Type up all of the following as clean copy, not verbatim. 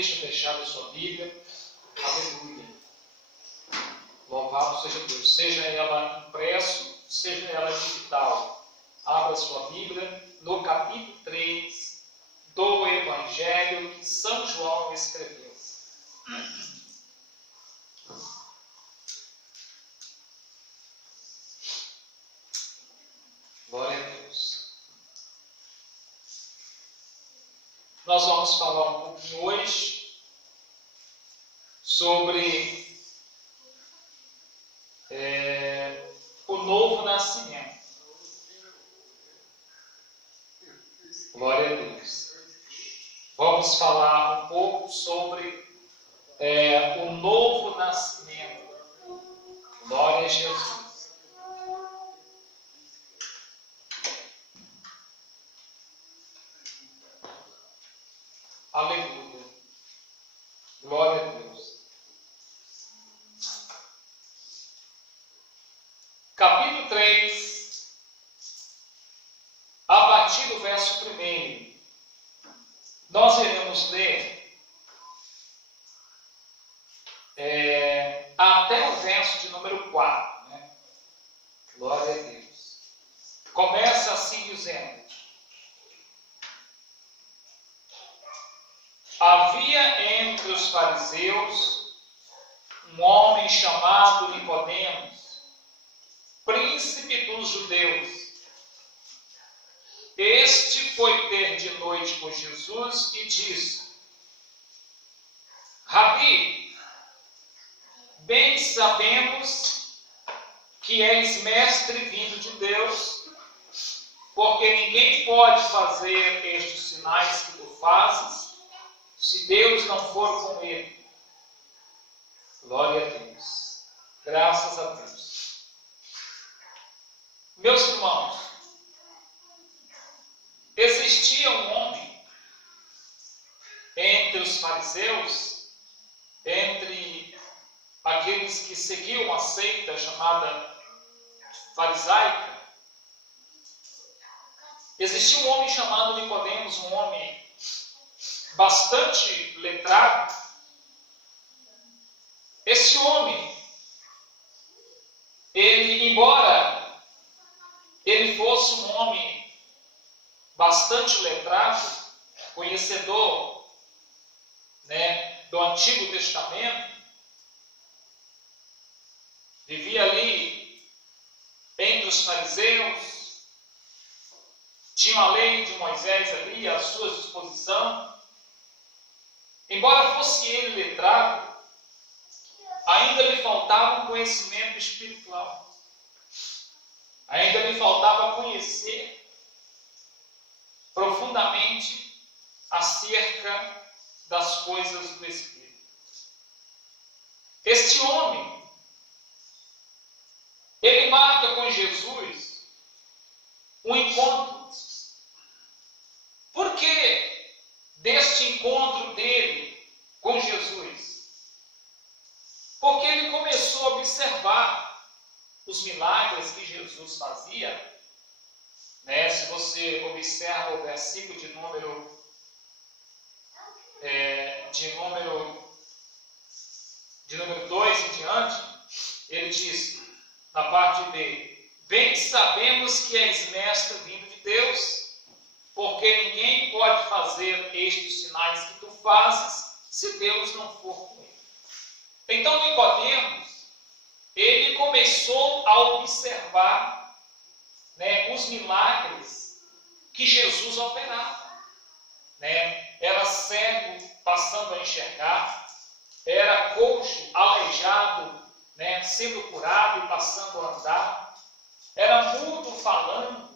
deixe fechada a sua Bíblia. Aleluia. Louvado seja Deus. Seja ela impresso, seja ela digital. Abra sua Bíblia no capítulo 3 do Evangelho que São João escreveu. Glória a Deus. Nós vamos falar um pouquinho hoje sobre o novo nascimento. Glória a Deus. Vamos falar um pouco sobre o novo nascimento. Glória a Jesus. Aleluia. Glória a Deus. Capítulo 3, a partir do verso 1, nós iremos ler até o verso de número 4. Né? Glória a Deus. Começa assim dizendo: havia entre os fariseus um homem chamado Nicodemos, príncipe dos judeus. Este foi ter de noite com Jesus e disse: Rabi, bem sabemos que és mestre vindo de Deus, porque ninguém pode fazer estes sinais que tu fazes se Deus não for com ele. Glória a Deus. Graças a Deus. Meus irmãos, existia um homem entre os fariseus, entre aqueles que seguiam a seita chamada farisaica. Existia um homem chamado Nicodemos, um homem bastante letrado. Esse homem, embora ele fosse um homem bastante letrado, conhecedor, do Antigo Testamento, vivia ali entre os fariseus, tinha a lei de Moisés ali à sua disposição. Embora fosse ele letrado, ainda lhe faltava um conhecimento espiritual. Ainda lhe faltava conhecer profundamente acerca das coisas do Espírito. Este homem, ele marca com Jesus um encontro. Por que deste encontro dele com Jesus? Porque ele começou a observar os milagres que Jesus fazia. Se você observa o versículo de número 2 em diante, ele diz, na parte B: bem sabemos que és mestre vindo de Deus, porque ninguém pode fazer estes sinais que tu fazes se Deus não for com ele. Então Nicodemos, ele começou a observar os milagres que Jesus operava. Era cego passando a enxergar, era coxo, aleijado, sendo curado e passando a andar, era mudo falando,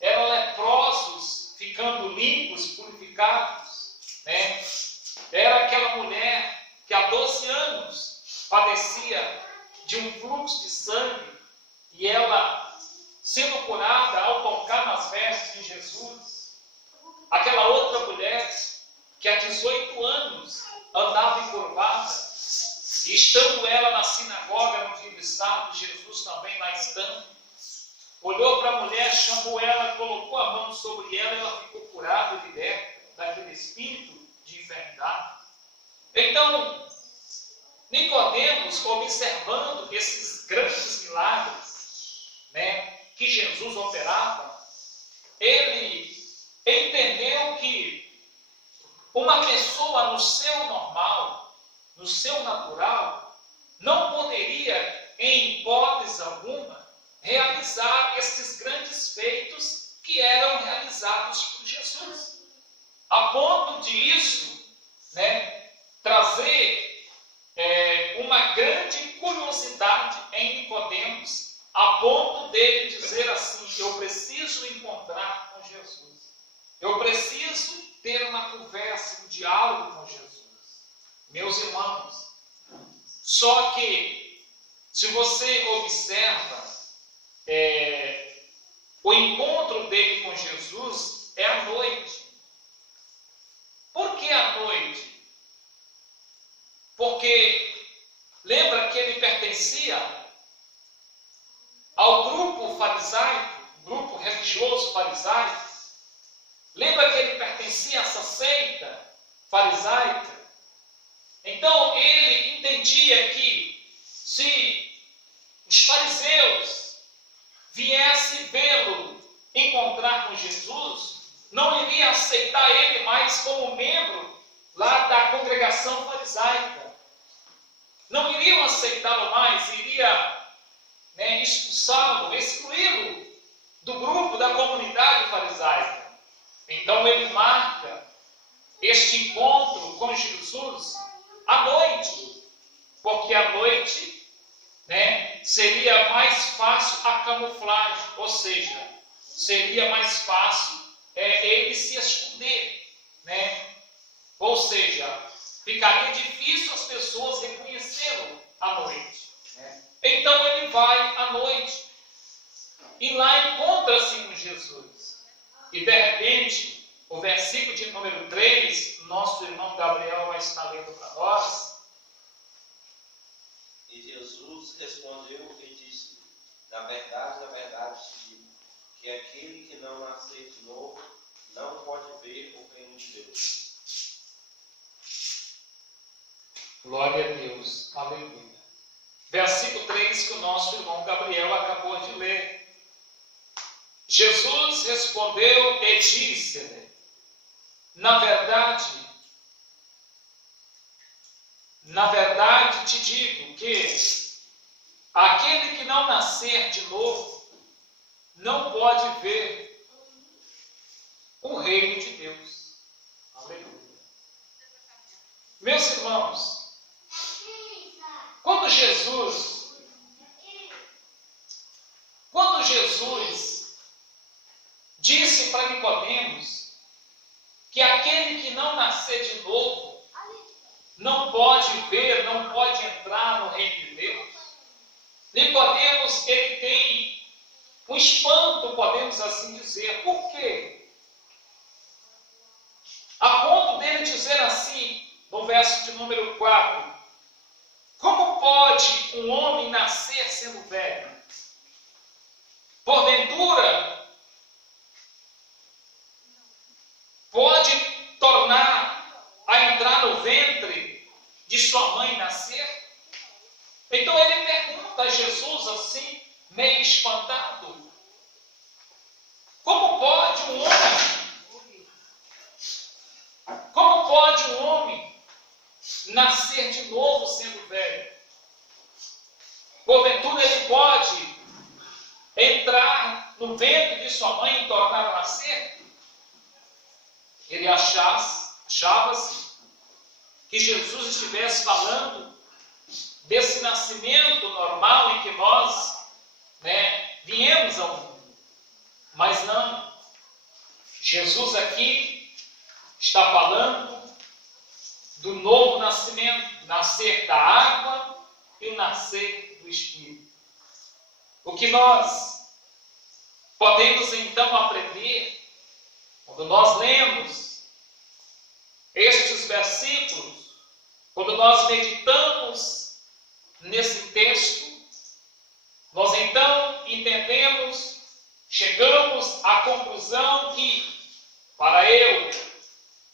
eram leprosos ficando limpos, purificados. Era aquela mulher que há 12 anos padecia de um fluxo de sangue e ela sendo curada ao tocar nas vestes de Jesus. Aquela outra mulher que há 18 anos andava encurvada, e estando ela na sinagoga no dia do sábado, Jesus também lá estando, olhou para a mulher, chamou ela, colocou a mão sobre ela, e ela ficou curada e liberta daquele espírito de enfermidade. Então, Nicodemos, observando esses grandes milagres, que Jesus operava, ele entendeu que uma pessoa no seu normal, no seu natural, não poderia, em hipótese alguma, realizar esses grandes feitos que eram realizados por Jesus. A ponto de isso, trazer uma grande curiosidade em Nicodemos, a ponto dele dizer assim: eu preciso encontrar com Jesus. Eu preciso ter uma conversa, um diálogo com Jesus. Meus irmãos, só que, se você observa, o encontro dele com Jesus é à noite. Por que à noite? Porque lembra que ele pertencia ao grupo farisaico, grupo religioso farisaico. Lembra que ele pertencia a essa seita farisaica? Então ele entendia que se os fariseus viessem vê-lo encontrar com Jesus, não iria aceitar ele mais como membro lá da congregação farisaica. Não iriam aceitá-lo mais, iria expulsá-lo, excluí-lo do grupo, da comunidade farisaica. Então ele marca este encontro com Jesus à noite, porque à noite seria mais fácil a camuflagem, ou seja, seria mais fácil ele se esconder, ou seja, ficaria difícil as pessoas reconhecê-lo à noite. Então ele vai à noite e lá encontra-se com Jesus. E de repente, o versículo de número 3, nosso irmão Gabriel vai estar lendo para nós. E Jesus respondeu e disse: na verdade te digo, que aquele que não nascer de novo não pode ver o reino de Deus. Glória a Deus, aleluia. Versículo 3 que o nosso irmão Gabriel acabou de ler. Jesus respondeu e disse-lhe: na verdade te digo que aquele que não nascer de novo não pode ver o reino de Deus. Aleluia. Meus irmãos, quando Jesus disse para Nicodemos que aquele que não nascer de novo não pode ver, não pode entrar no reino de Deus, Nicodemos, ele tem um espanto, podemos assim dizer. Por quê? A ponto dele dizer assim, no verso de número 4, como pode um homem nascer sendo velho? Porventura, pode tornar a entrar no ventre de sua mãe nascer? Então ele pergunta a Jesus assim, meio espantado: como pode um homem nascer de novo sendo velho? Porventura ele pode entrar no ventre de sua mãe e tornar a nascer? Ele achava-se que Jesus estivesse falando desse nascimento normal em que nós viemos ao mundo. Mas não. Jesus aqui está falando do novo nascimento, nascer da água e o nascer do Espírito. O que nós podemos então aprender quando nós lemos estes versículos, quando nós meditamos nesse texto, nós então entendemos, chegamos à conclusão que para eu,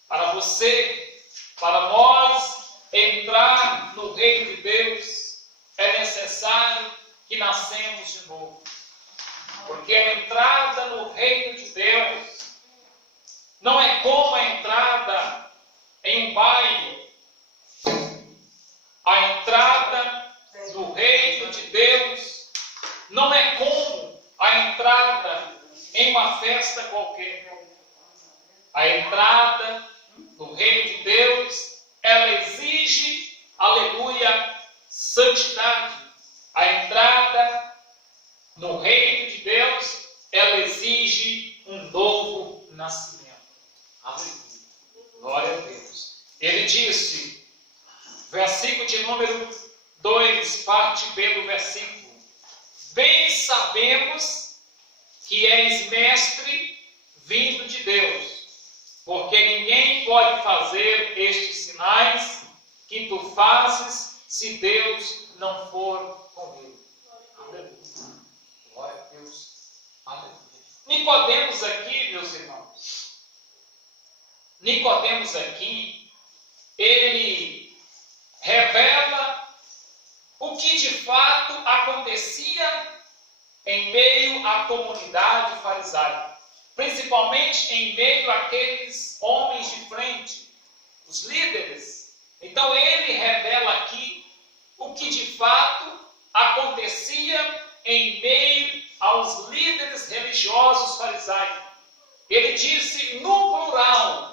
para você, para nós, entrar no reino de Deus, é necessário que nascemos de novo. Porque a entrada no reino de Deus não é como a entrada em um baile. A entrada no reino de Deus não é como a entrada em uma festa qualquer. A entrada no reino de Deus, ela exige, aleluia, santidade. A entrada no reino de Deus, ela exige um novo nascimento. Aleluia. Glória a Deus. Ele disse, versículo de número 2, parte B do versículo: bem sabemos que és mestre vindo de Deus, porque ninguém pode fazer estes sinais que tu fazes se Deus não for com ele. Aleluia. Glória a Deus. Aleluia. Nicodemos aqui, meus irmãos, Nicodemos aqui, ele revela o que de fato acontecia em meio à comunidade farisaica, principalmente em meio àqueles homens de frente, os líderes. Então ele revela aqui o que de fato acontecia em meio aos líderes religiosos farisaicos. Ele disse no plural.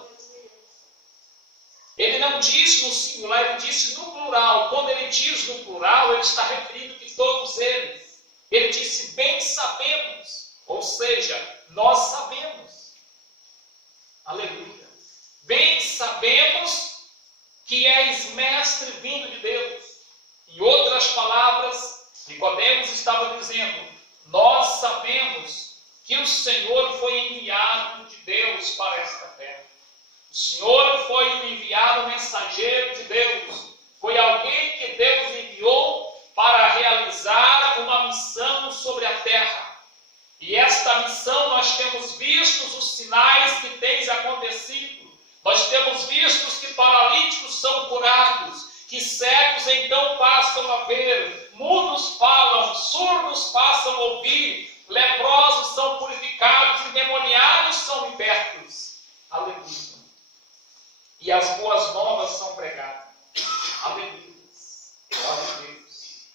Ele não diz no singular, ele disse no plural. Quando ele diz no plural, ele está referindo que todos eles. Ele disse, bem sabemos. Ou seja, nós sabemos. Aleluia. Bem sabemos que és mestre vindo de Deus. Em outras palavras, Nicodemos estava dizendo, nós sabemos que o Senhor foi enviado de Deus para esta terra. O Senhor foi o enviado mensageiro de Deus. Foi alguém que Deus enviou para realizar uma missão sobre a terra. E esta missão nós temos visto os sinais que têm acontecido. Nós temos visto que paralíticos são curados, que cegos então passam a ver, mudos falam, surdos passam a ouvir, leprosos são purificados, endemoniados são libertos. Aleluia. E as boas novas são pregadas. Aleluia. Glória a Deus.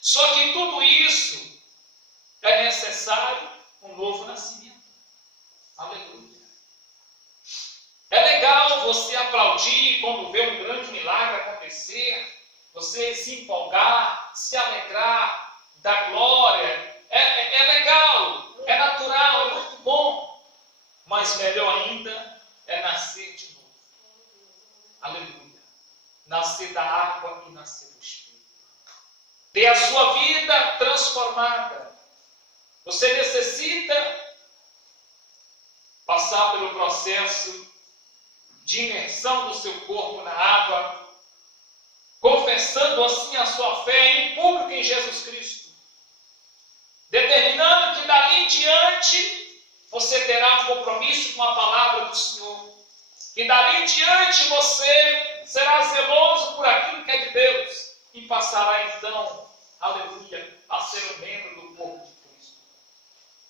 Só que tudo isso é necessário um novo nascimento. Aleluia. É legal você aplaudir quando vê um grande milagre acontecer, você se empolgar, se alegrar, dar glória. É legal, é natural, é muito bom. Mas melhor ainda é nascer de novo. Aleluia. Nascer da água e nascer do Espírito. Ter a sua vida transformada. Você necessita passar pelo processo de imersão do seu corpo na água, confessando assim a sua fé em público em Jesus Cristo, determinando que dali em diante você terá um compromisso com a palavra do Senhor, que dali em diante você será zeloso por aquilo que é de Deus e passará então, aleluia, a ser um membro do corpo de Cristo.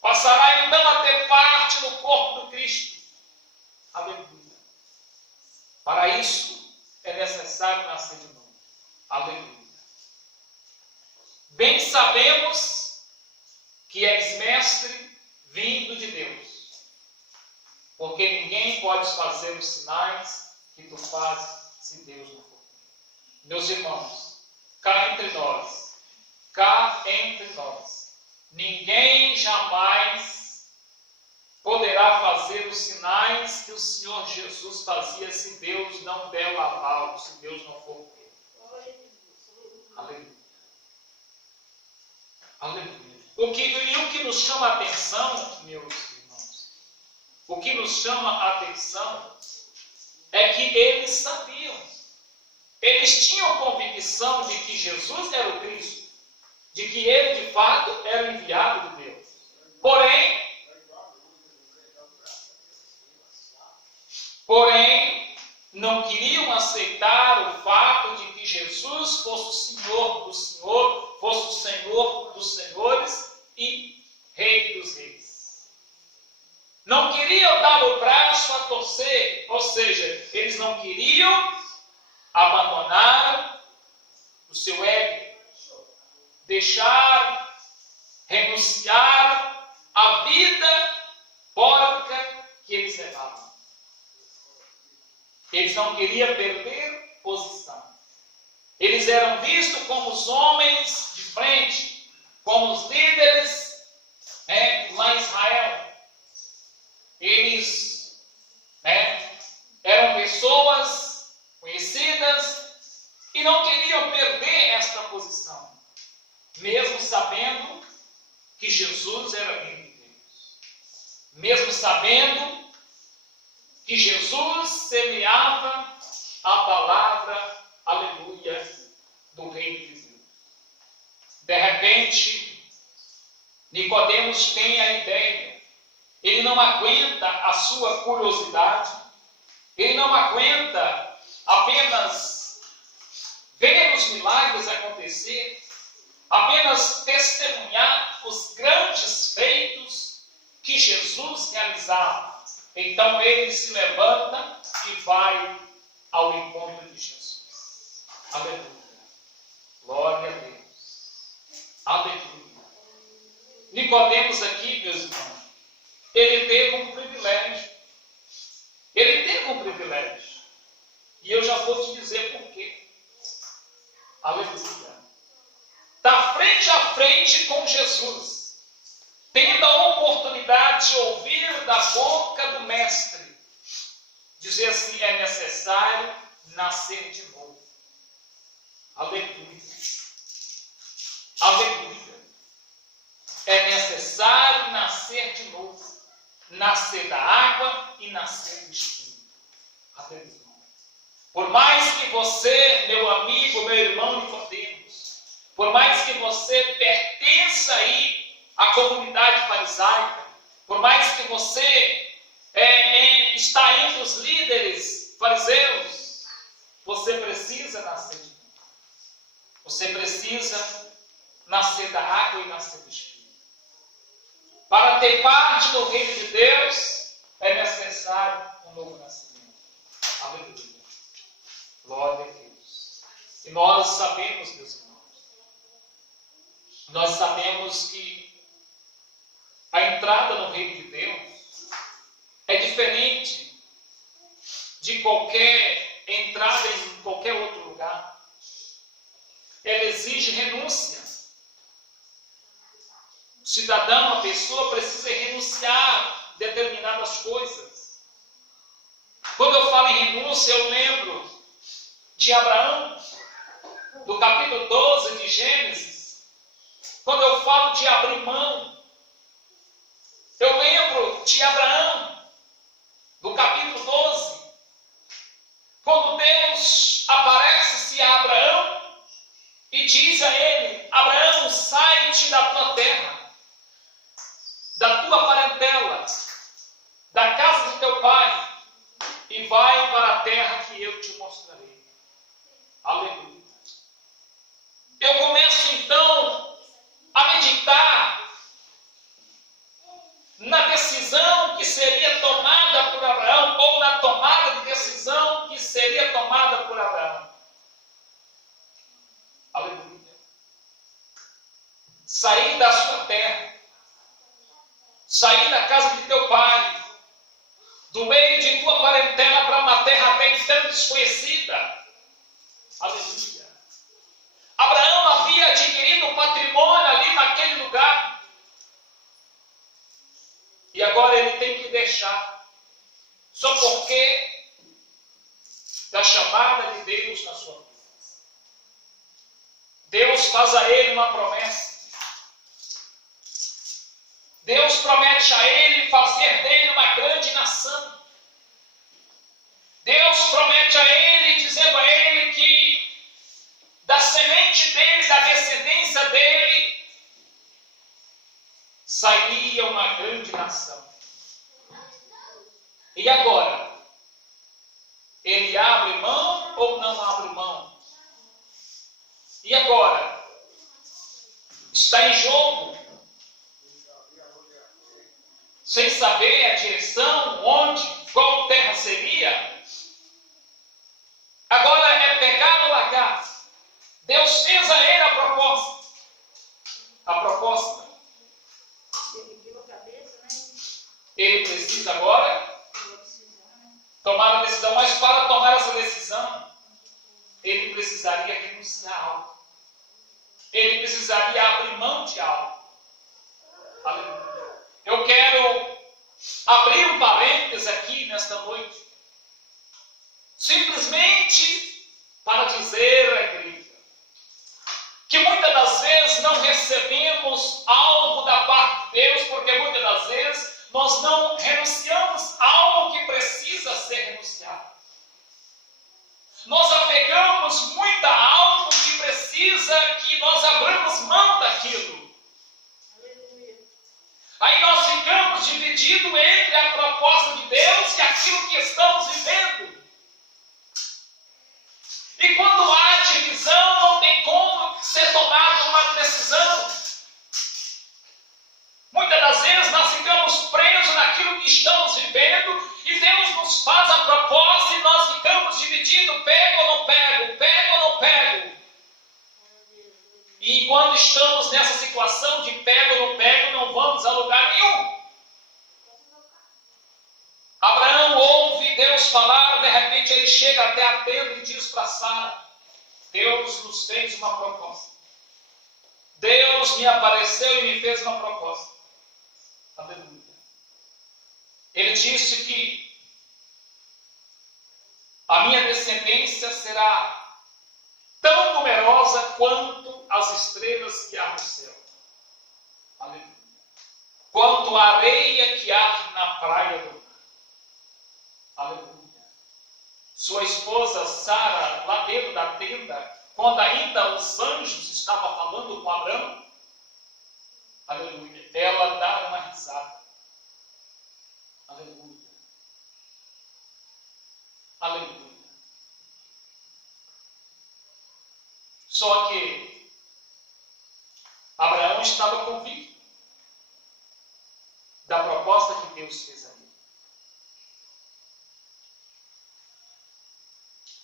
Passará então a ter parte no corpo do Cristo. Aleluia. Para isso é necessário nascer de novo. Aleluia. Bem sabemos que és mestre vindo de Deus, porque ninguém pode fazer os sinais que tu fazes se Deus não for. Meus irmãos, cá entre nós, ninguém jamais poderá fazer os sinais que o Senhor Jesus fazia se Deus não der o aval, se Deus não for com ele. Aleluia. Aleluia. O que nos chama a atenção, meus irmãos, o que nos chama a atenção é que eles sabiam, eles tinham convicção de que Jesus era o Cristo, de que ele de fato era o enviado de Deus. Porém, não queriam aceitar o fato de que Jesus fosse o Senhor do Senhor, fosse o Senhor dos senhores e Rei dos reis. Não queriam dar o braço a torcer, ou seja, eles não queriam abandonar o seu ego, deixar, renunciar à vida porca que eles levavam. Eles não queriam perder posição. Eles eram vistos como os homens de frente, como os líderes lá em Israel. Eles eram pessoas conhecidas e não queriam perder esta posição, mesmo sabendo que Jesus era filho de Deus, mesmo sabendo que Jesus semeava a palavra, aleluia, do reino de Deus. De repente, Nicodemos tem a ideia, ele não aguenta a sua curiosidade, ele não aguenta apenas ver os milagres acontecer, apenas testemunhar os grandes feitos que Jesus realizava. Então ele se levanta e vai ao encontro de Jesus. Aleluia. Glória a Deus. Aleluia. Nicodemos aqui, meus irmãos, ele teve um privilégio. Ele teve um privilégio. E eu já vou te dizer por quê. Aleluia. Está frente a frente com Jesus, tendo a oportunidade de ouvir da boca do Mestre, dizer assim: é necessário nascer de novo. Aleluia. Aleluia. É necessário nascer de novo. Nascer da água e nascer do Espírito. Aleluia. Por mais que você, meu amigo, meu irmão Nicodemos, por mais que você pertença aí à comunidade farisaica, por mais que você está entre os líderes fariseus, você precisa nascer de novo. Você precisa nascer da água e nascer do Espírito. Para ter parte do reino de Deus, é necessário um novo nascimento. Aleluia. Glória a Deus. E nós sabemos, meus irmãos, nós sabemos que a entrada no reino de Deus é diferente de qualquer entrada em qualquer outro lugar. Ela exige renúncia. O cidadão, a pessoa, precisa renunciar a determinadas coisas. Quando eu falo em renúncia, eu lembro de Abraão, do capítulo 12 de Gênesis. Quando eu falo de abrir mão, eu lembro de Abraão, do capítulo 12. Quando Deus aparece-se a Abraão e diz a ele: Abraão, sai-te da tua terra, da tua parentela, da casa de teu pai, e vai para a terra que eu te mostrarei. Aleluia. Eu começo então a meditar na decisão que seria tomada por Abraão, ou na tomada de decisão que seria tomada por Abraão. Aleluia. Sair da sua terra, sair da casa de teu pai, do meio de tua parentela, para uma terra bem tão desconhecida. Aleluia. Abraão havia adquirido patrimônio ali naquele lugar. E agora ele tem que deixar. Só porque da chamada de Deus na sua vida. Deus faz a ele uma promessa. Deus promete a ele fazer dele uma grande nação. Deus promete a ele, dizendo a ele que da semente dele, da descendência dele, sairia uma grande nação. E agora, ele mão ou não abre mão? E agora? Está em jogo, sem saber a direção, onde, qual terra seria. Agora é pegar ou largar. Deus fez a ele a proposta. A proposta. Ele precisa agora tomar a decisão, mas para tomar essa decisão, ele precisaria renunciar a algo. Ele precisaria abrir mão de algo. Aleluia. Eu quero abrir um parênteses aqui nesta noite, simplesmente para dizer à igreja que muitas das vezes não recebemos algo da parte de Deus, porque muitas das vezes nós não renunciamos a algo que precisa ser renunciado. Nós apegamos muito a algo que precisa que nós abramos mão daquilo. Aí nós ficamos divididos entre a proposta de Deus e aquilo que estamos vivendo. E quando há divisão, não tem como ser tomada uma decisão. Muitas das vezes nós ficamos presos naquilo que estamos vivendo e Deus nos faz a proposta e nós ficamos divididos, pego ou não pego, pego ou não pego. E quando estamos nessa situação de pego ou não pego, não vamos a lugar nenhum. Abraão ouve Deus falar, de repente ele chega até a tenda e diz para Sara: Deus nos fez uma proposta. Deus me apareceu e me fez uma proposta. Aleluia. Ele disse que a minha descendência será tão numerosa quanto as estrelas que há no céu. Aleluia. Quanto a areia que há na praia do mar. Aleluia. Sua esposa Sara, lá dentro da tenda, quando ainda os anjos estavam falando com Abraão, aleluia, ela dá uma risada. Aleluia. Aleluia. Só que Abraão estava convicto da proposta que Deus fez a ele.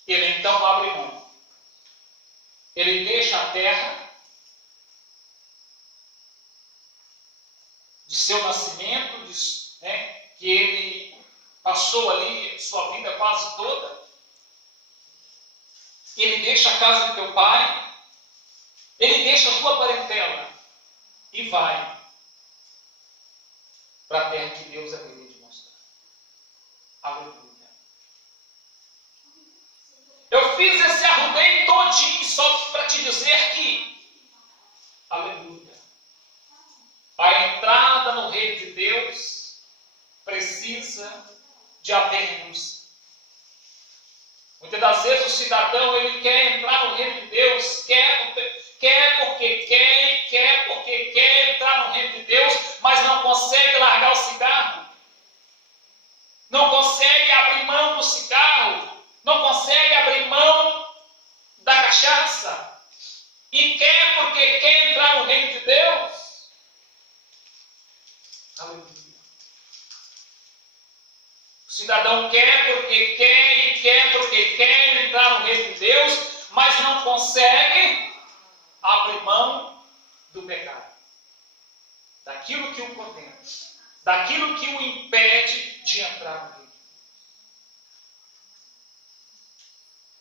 Ele então abre mão. Ele deixa a terra de seu nascimento, que ele passou ali sua vida quase toda. Ele deixa a casa de teu pai, ele deixa a tua parentela e vai para a terra que Deus haveria de mostrar. Aleluia. Eu fiz esse arrudeio todinho só para te dizer que, aleluia, a entrada no reino de Deus precisa de haver renúncia. Muitas das vezes o cidadão ele quer entrar no reino de Deus, quer porque quer entrar no reino de Deus, mas não consegue largar o cigarro, não consegue abrir mão do cigarro, não consegue abrir mão da cachaça, e quer porque quer entrar no reino de Deus. Aleluia. O cidadão quer porque quer e quer porque quer entrar no reino de Deus, mas não consegue abrir mão do pecado, daquilo que o condena, daquilo que o impede de entrar no reino.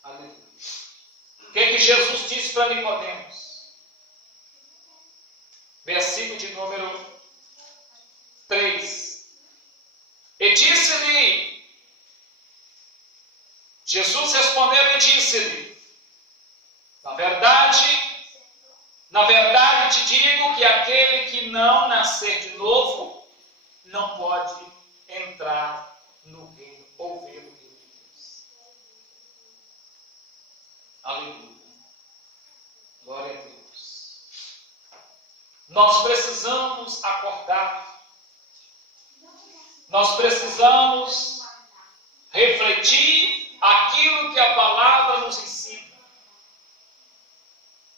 Aleluia. O que Jesus disse para Nicodemos? Versículo de número 3. E disse-lhe, Jesus respondeu e disse-lhe: na verdade te digo que aquele que não nascer de novo não pode entrar no reino ou ver o reino de Deus. Aleluia. Glória a Deus. Nós precisamos acordar. Nós precisamos refletir aquilo que a palavra nos ensina.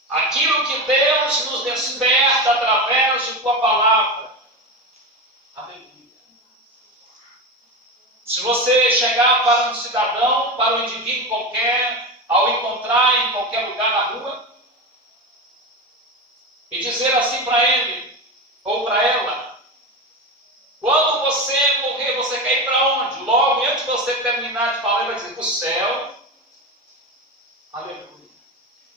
Aquilo que Deus nos desperta através de tua palavra. Aleluia. Se você chegar para um cidadão, para um indivíduo qualquer, ao encontrar em qualquer lugar na rua, e dizer assim para ele, ou para ela, quando você morrer, você quer ir para onde? Logo, antes de você terminar de falar, ele vai dizer, para o céu. Aleluia.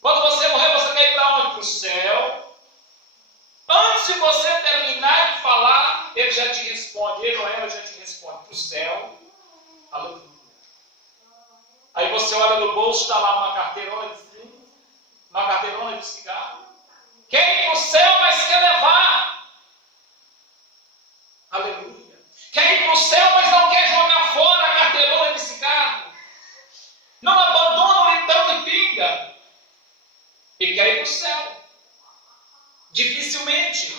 Quando você morrer, você quer ir para onde? Para o céu. Antes de você terminar de falar, ele já te responde, ele ou ela já te responde, para o céu. Aleluia. Aí você olha no bolso, está lá uma carteirona de fumo, uma carteirona de cigarro. Quer ir para o céu, mas quer levar. Aleluia. Quer ir para o céu, mas não quer jogar fora a carteirona de cigarro. Não abandona o litão de pinga. E quer ir para o céu. Dificilmente.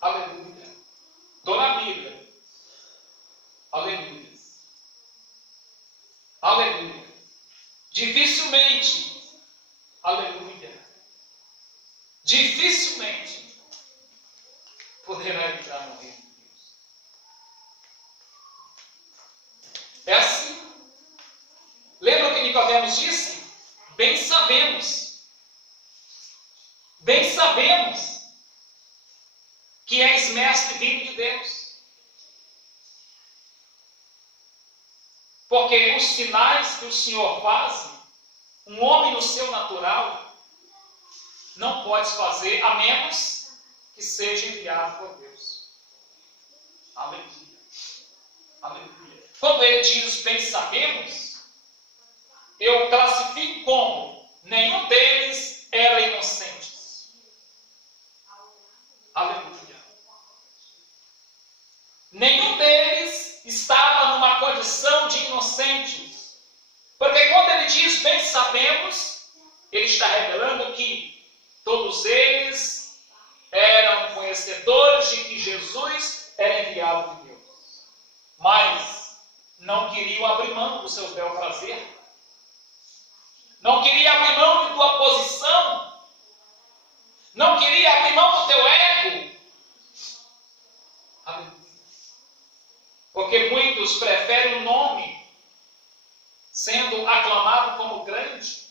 Aleluia. Estou na Bíblia. Aleluia. Aleluia. Dificilmente. Aleluia. Dificilmente poderá entrar no reino de Deus. É assim. Lembra o que Nicodemos disse? Bem sabemos que és mestre vindo de Deus. Porque os sinais que o Senhor faz, um homem no seu natural, não pode fazer, a menos que seja enviado por Deus. Aleluia. Aleluia. Quando ele diz bem sabemos, eu classifico como nenhum deles era inocente. Aleluia. Nenhum deles estava numa condição de inocentes. Porque quando ele diz bem sabemos, ele está revelando que todos eles eram conhecedores de que Jesus era enviado de Deus. Mas não queriam abrir mão do seu bel prazer. Não queria abrir mão de tua posição. Não queria abrir mão do teu ego. Aleluia. Porque muitos preferem o nome, sendo aclamado como grande,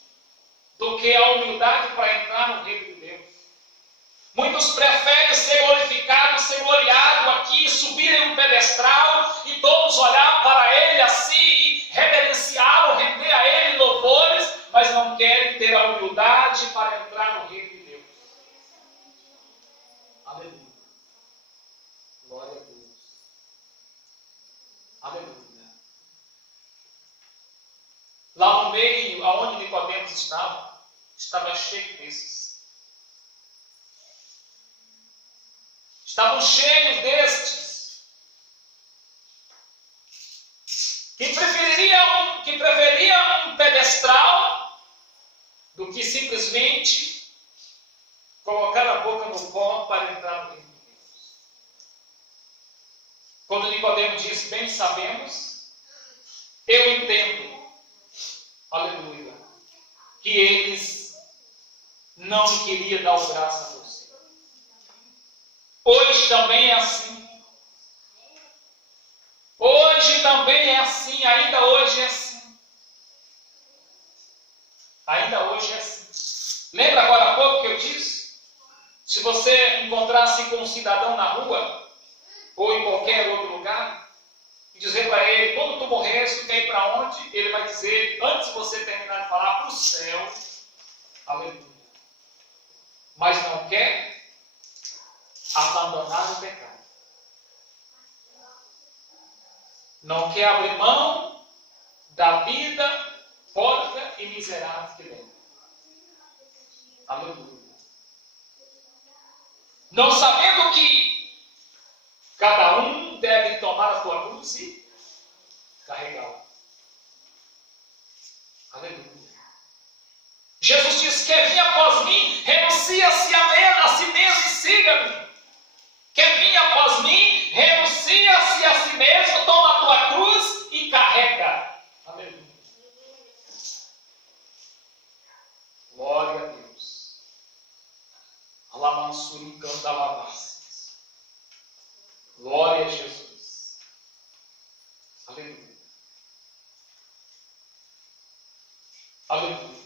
do que a humildade para entrar no reino de Deus. Muitos preferem ser glorificados, ser gloriado aqui, subir em um pedestral e todos olhar para ele assim e reverenciá-lo, render a ele louvores, mas não querem ter a humildade para entrar no reino de Deus. Aleluia. Glória a Deus. Aleluia. Lá no meio, aonde Nicodemos estava cheio desses. Estavam cheios destes que preferiam um pedestral do que simplesmente colocar a boca no pó para entrar no reino de Deus. Quando Nicodemos diz, bem sabemos, eu entendo, aleluia, que eles não queriam dar o braço a você. Hoje também é assim. Hoje também é assim, ainda hoje é assim. Ainda hoje é assim. Lembra agora há pouco que eu disse? Se você encontrasse com um cidadão na rua, ou em qualquer outro lugar, e dizer para ele, quando tu morres, tu quer ir para onde? Ele vai dizer, antes de você terminar de falar, para o céu. Aleluia. Mas não quer abandonar o pecado. Não quer abrir mão da vida porca e miserável que leva. Aleluia. Não sabendo que cada um deve tomar a sua cruz e carregá-la. Aleluia. Jesus diz, quer vir após mim, renuncia-se a si mesmo e siga-me. Quer vir após mim, renuncia-se a si mesmo, toma a tua cruz e carrega. Aleluia. Glória a Deus. Alamansurim canta lavasses. Glória a Jesus. Aleluia. Aleluia.